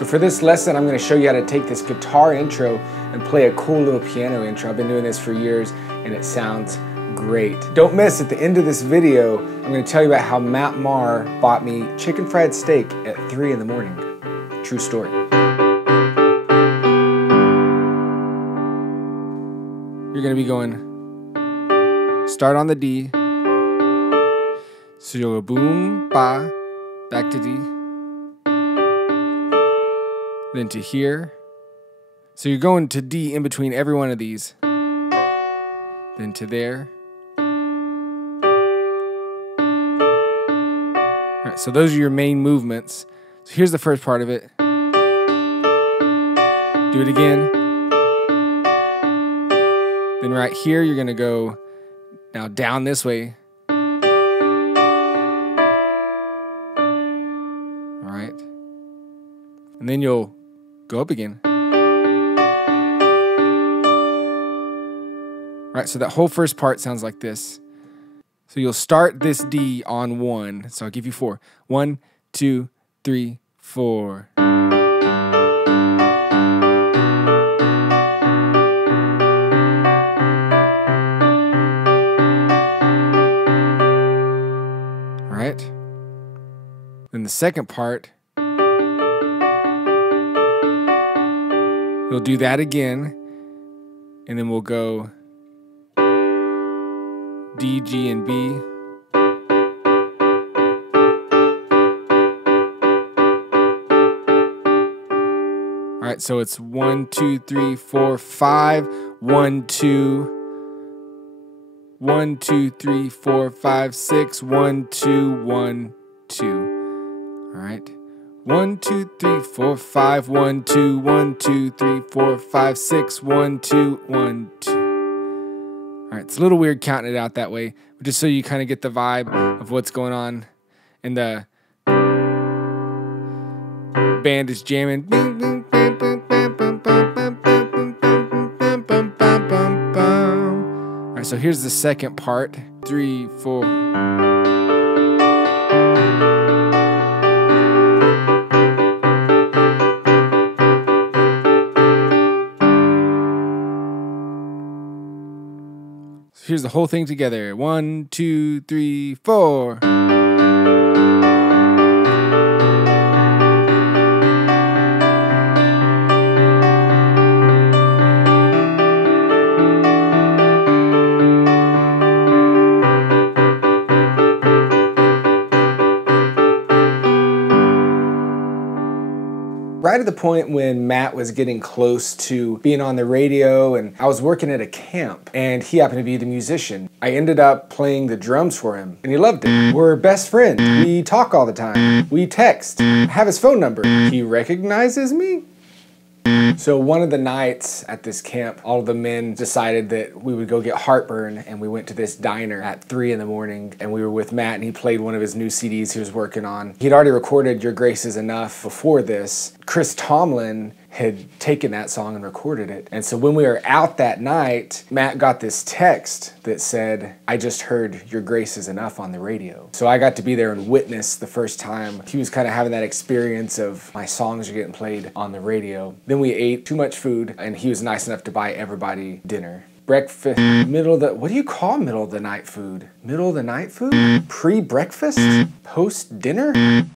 So for this lesson, I'm going to show you how to take this guitar intro and play a cool little piano intro. I've been doing this for years and it sounds great. Don't miss, at the end of this video, I'm going to tell you about how Maher bought me chicken fried steak at 3 in the morning. True story. You're going to be going, start on the D. So you'll go boom, ba, back to D. Then to here. So you're going to D in between every one of these. Then to there. All right, so those are your main movements. So here's the first part of it. Do it again. Then right here, you're gonna go now down this way. All right. And then you'll go up again. All right, so that whole first part sounds like this. So you'll start this D on 1. So I'll give you 4. 1, 2, 3, 4. All right. Then the second part, you'll do that again, and then we'll go D, G, and B. All right, so it's 1, 2, 3, 4, 5. 1, 2. 1, 2, 3, 4, 5, 6. 1, 2, 1, 2. All right. 1, 2, 3, 4, 5. 1, 2, 1, 2, 3, 4, 5, 6. 1, 2, 1, 2. All right, it's a little weird counting it out that way, but just so you kind of get the vibe of what's going on. And the band is jamming. All right, so here's the second part. 3, 4. Here's the whole thing together. 1, 2, 3, 4. Right at the point when Matt was getting close to being on the radio, and I was working at a camp, and he happened to be the musician. I ended up playing the drums for him, and he loved it. We're best friends. We talk all the time. We text. I have his phone number. He recognizes me. So one of the nights at this camp, all of the men decided that we would go get heartburn, and we went to this diner at 3 in the morning, and we were with Matt, and he played one of his new CDs he was working on. He'd already recorded Your Grace Is Enough before this. Tomlin had taken that song and recorded it. And so when we were out that night, Matt got this text that said, "I just heard Your Grace Is Enough on the radio." So I got to be there and witness the first time he was kind of having that experience of my songs are getting played on the radio. Then we ate too much food, and he was nice enough to buy everybody dinner. Breakfast, what do you call middle of the night food? Middle of the night food? Pre-breakfast? Post-dinner?